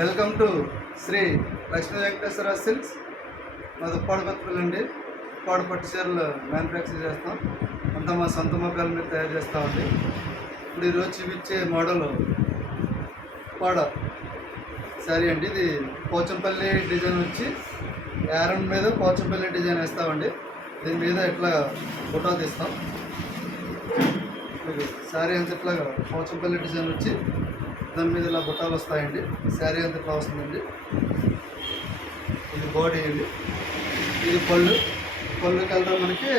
Welcome to Shri Lakshmi Venkateswara silks. మాది ఉప్పాడ కొత్తపల్లి అండి. ఉప్పాడ పట్టు చీరలు మ్యానుఫ్యాక్చర్ చేస్తాం. అంతా మా సొంత మొక్కల మీద తయారు చేస్తామండి. ఇప్పుడు ఈరోజు చూపించే మోడల్ ఉప్పాడ శారీ అండి. ఇది పోచంపల్లి డిజైన్ వచ్చి యారన్ మీద పోచంపల్లి డిజైన్ వేస్తామండి. దీని మీద ఇట్లా ఫోటో తీస్తాం. శారీ అంతా ఇట్లా పోచంపల్లి డిజైన్ వచ్చి దాని మీద ఇలా బుట్టాలు వస్తాయండి. శారీ అంతా ఇట్లా వస్తుందండి. ఇది బాడీ అండి. ఇది పళ్ళు కలర్ మనకి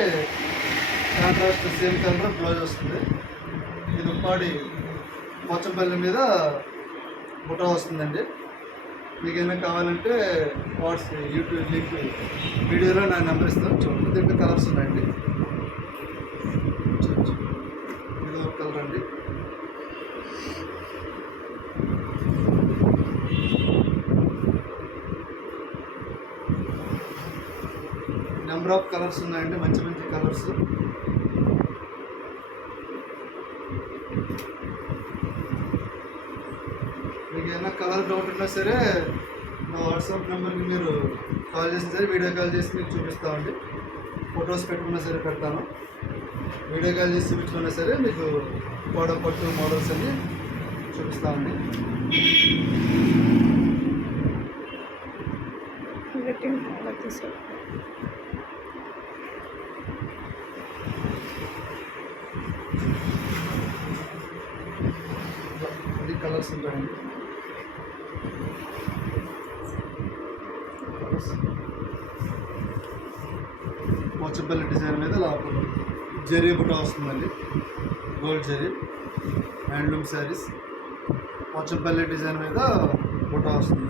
కాంట్రాస్ట్ సేమ్ కలర్ బ్లౌజ్ వస్తుంది. ఇది ఉప్పాడి పోచంపల్లి మీద బుట్ట వస్తుందండి. మీకు ఏమైనా కావాలంటే యూట్యూబ్ లింక్ వీడియోలో నా నెంబర్ ఇస్తాను, చూడండి. దీంట్లో కలర్స్ ఉన్నాయండి. ఇది ఒక కలర్ అండి. నెంబర్ ఆఫ్ కలర్స్ ఉన్నాయండి, మంచి మంచి కలర్స్. మీకు ఏమైనా కలర్ డౌట్ ఉన్నా సరే నా వాట్సాప్ నెంబర్కి మీరు కాల్ చేసినా సరే, వీడియో కాల్ చేసి మీకు చూపిస్తామండి. ఫొటోస్ పెట్టుకున్నా సరే పెడతాను. వీడియో కాల్ చేసి చూపించుకున్నా సరే మీకు పట్టు మోడల్స్ అన్ని చూపిస్తామండి. ఇది కలర్స్ ఉంటాయండి. పోచంపల్లి డిజైన్ మీద జరీ బుట్ట వస్తుందండి. గోల్డ్ జరీ హ్యాండ్లూమ్ శారీస్. పోచంపల్లి డిజైన్ మీద బుట్ట వస్తుంది.